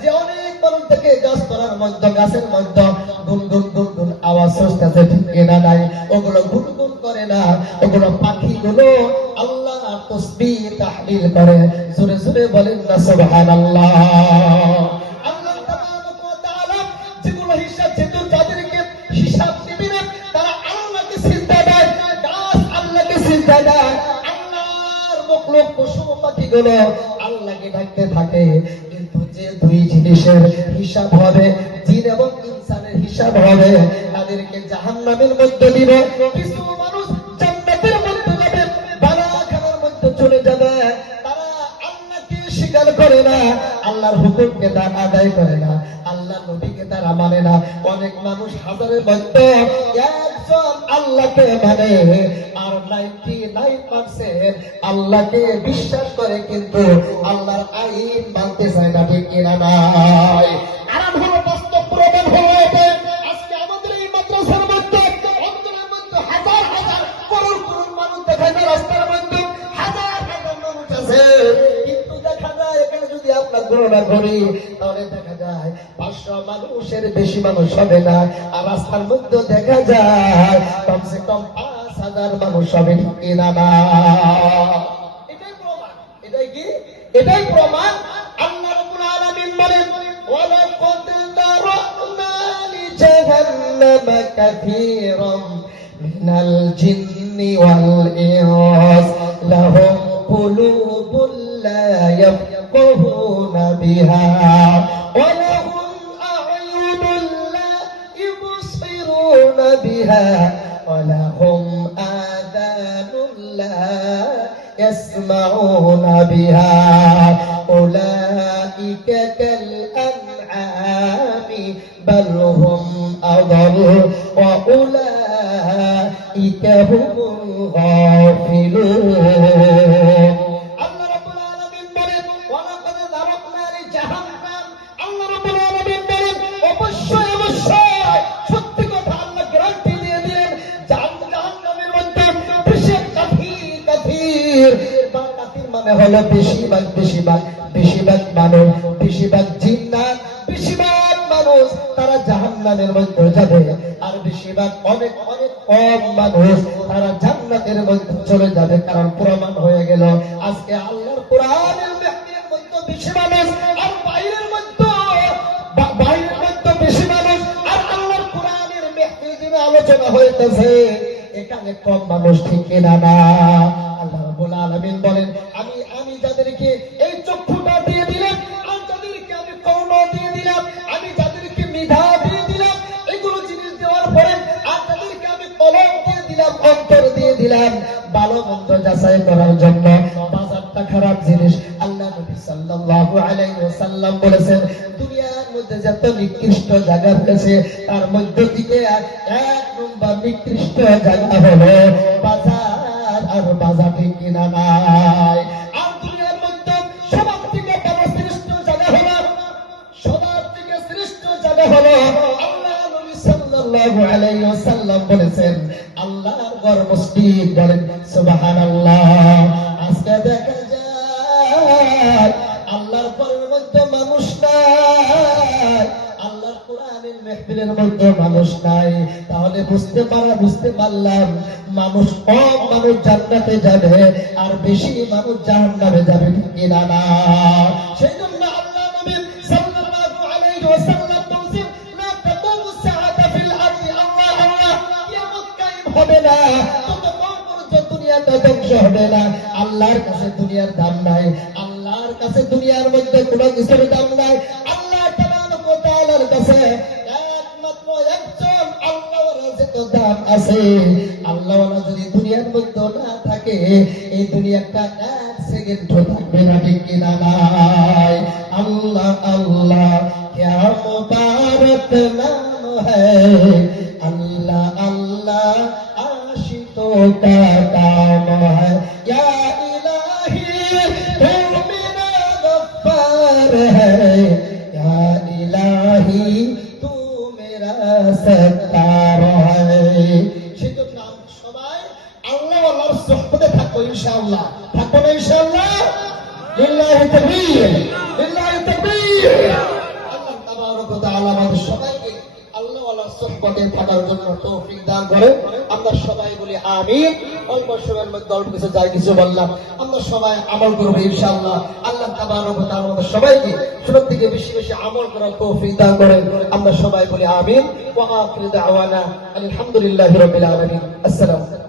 যে অনেক মানুষ থেকে গাছপালার মধ্যে গাছের মধ্যে গুনগুন গুনগুন আওয়াজ আসতেছে, ঠিক কিনা নাই? ওগুলো গুনগুন করে না, ওগুলো পাখিগুলো আল্লাহ তাসবিহ তাহলিল করে। জোরে জোরে বলেন না সুবহানাল্লাহ। আল্লাহ তাবারক ওয়া তাআলা যেগুলো হিসাব যেহেতু যাদেরকে হিসাব দিবেন তারা আল্লাহকে সিজদা দেয়, গাছ আল্লাহকে সিজদা দেয়, আল্লাহর মখলুক পশু পাখিগুলো আল্লাহকে ডাকতে থাকে। কিন্তু যে দুই জিনিসের হিসাব হবে, জিন এবং ইনসানের হিসাব হবে, তাদেরকে জাহান্নামের মধ্যে দিবে। কিছু মানুষ জান্নাতের মধ্যে যাবে, বারাখানার মধ্যে চলে যাবে। তারা আল্লাহকে স্বীকার করে না, আল্লাহর হুকুমকে তারা আদায় করে না, আল্লাহ নবীকে তারা মানে না। অনেক মানুষ হাজারের মধ্যে একজন আল্লাহকে মানে, আর 99% আল্লাহকে বিশ্বাস করে কিন্তু আল্লাহর আইন মানতে চায় না, ঠিক কিনা নাই? কারণ হলো বাস্তব প্রমাণ হলো এতে। আজকে আমাদের এই মাদ্রাসার মধ্যে অন্তরের মধ্যে হাজার হাজার করুণ করুণ মানুষ দেখা যায়, রাস্তার মধ্যে হাজার হাজার মানুষ আছে, কিন্তু দেখা যায় এখানে যদি আমরা গণনা করি তাহলে দেখা যায় 500 মানুষের বেশি মানুষ হবে না। আর রাস্তার মধ্যে দেখা যায় কমসে কম 5000 মানুষ হবে, ঠিক কিনা না? এটাই প্রমাণ। এটাই কি? এটাই প্রমাণ। আল্লাহ রাব্বুল আলামিন বলেন, ওয়ালাকাদ দারা'না লিজাহান্নামা কাসীরাম মিনাল জিন্নি ওয়াল ইনস লাহুম কুলুবুন লা ইয়াফকাহুনা বিহা ওয়া লাহুম আ'য়ুনুন লা ইবসিরুনা বিহা ওয়া লাহুম আযানুন লা يسمعون بها أولئك كالأنعام بل هم أضل وأولئك هم الغافلون। আল্লাহ রাব্বুল আলামিন বলেন, ওয়ালাকাদ যারাকনা লিজাহান্নাম। আল্লাহ রাব্বুল আলামিন বলেন, অবশ্যই অবশ্যই সত্যি কথা আল্লাহ গ্যারান্টি দিয়ে দিলেন, জাহান্নামের মধ্যে বিশেষ কাফির কাফির মানে হলো বেশিরভাগ বেশিরভাগ বেশিরভাগ মানুষ, বেশিরভাগ জিন্নাত, বেশিরভাগ মানুষ তারা জাহান্নামের মধ্যে যাবে, আর বেশিরভাগ অনেক অনেক কম মানুষ তারা জান্নাতের মধ্যে চলে যাবে। কারণ প্রমাণ হয়ে গেল আজকে আল্লাহর কোরআনের মেহফিলের মধ্যে বেশি মানুষ, আর বাইরের মধ্যে বেশি মানুষ, আর আল্লাহর কোরআনের মেহফিল যে আলোচনা হইতেছে এখানে কম মানুষ, ঠিক কিনা না? আল্লাহ রাব্বুল আলামিন বলেন, আমি যাদেরকে এই চক্ষুটা দিয়ে দিলাম, আর যাদেরকে আমি কর্ণ দিয়ে দিলাম, আমি যাদেরকে মেধা দিয়ে দিলাম, এগুলো জিনিস দেওয়ার পরে আর যাদেরকে আমি কলম দিয়ে দিলাম, অন্তর দিয়ে দিলাম, ভালো মন্দ যাচাই করার জন্য। বাজারটা খারাপ জিনিস। আল্লাহ নবী সাল্লাল্লাহু আলাইহি ওয়াসাল্লাম বলেছেন, দুনিয়ার মধ্যে যত নিকৃষ্ট জায়গা আছে তার মধ্যে থেকে এক নম্বর নিকৃষ্ট জায়গা হলো বাজার, আর বাজার, ঠিক কিনা নাই? আর দুনিয়ার মধ্যে সবার থেকে বড় শ্রেষ্ঠ জায়গা হলো, সবার থেকে শ্রেষ্ঠ জায়গা হলো আল্লাহ নবী সাল্লাল্লাহু আলাইহি ওয়াসাল্লাম বলেছেন আল্লাহর ঘর মসজিদ। বলেন সুবহানাল্লাহ। আজকে দেখা যায় আল্লাহর ঘরের মধ্যে মানুষ নাই, আল্লাহর কোরআনের মেহফিলের মধ্যে মানুষ নাই। তাহলে বুঝতে পারলাম মানুষ কম মানুষ জান্নাতে যাবে, আর বেশি মানুষ জাহান্নামে যাবে, ঠিক কিনা না? সেই জন্য আল্লাহ নবী সাল্লাল্লাহু আলাইহি ওয়াসাল্লাম বলেছেন, লা তাকুমু সাআতা ফিল আরদি, আল্লাহ কিয়ামত কায়েম হবে না ততক্ষণ পর্যন্ত দুনিয়াটা ধ্বংস হবে না। আল্লাহর কাছে দুনিয়ার দাম নাই, আল্লাহর কাছে দুনিয়ার মধ্যে কোনো কিছুর দাম নাই। আল্লাহ তাবারক ওয়া তাআলার কাছে একমাত্র একজন আল্লাহর যত দাম আছে। আল্লাহ যদি দুনিয়ার মধ্যে না থাকে এই দুনিয়াটা এক সেকেন্ড থাকবে না, ঠিক কিনা নাই? আল্লাহ আল্লাহ क्या मुबारक नाम है, अल्लाह अल्लाह आशिकों का काम है। या इलाही तू मेरा गफ्फार है, या इलाही तू मेरा सत्तार है। সেজন্য আমরা সবাই আল্লাহ আল্লাহর সুহবতে থাকবো ইনশাআল্লাহ। থাকবো না ইনশাআল্লাহ? লিল্লাহি তাকবীর, লিল্লাহি তাকবীর। পথে থাকার জন্য তৌফিক দান করেন। আমরা সবাই বলি আমিন। অল্প সময়ের মধ্যে অল্প কিছু যাই কিছু বললাম, আমরা সবাই আমল করবো ইনশাআল্লাহ। আল্লাহ তাবারক ওয়া তাআলা আমাদের সবাইকে ছোট থেকে বেশি বেশি আমল করার তৌফিক দান করেন। আমরা সবাই বলি আমিন। ওয়া আখিরু দাওয়ানা আলহামদুলিল্লাহি রাব্বিল আলামিন। আসসালামু আলাইকুম।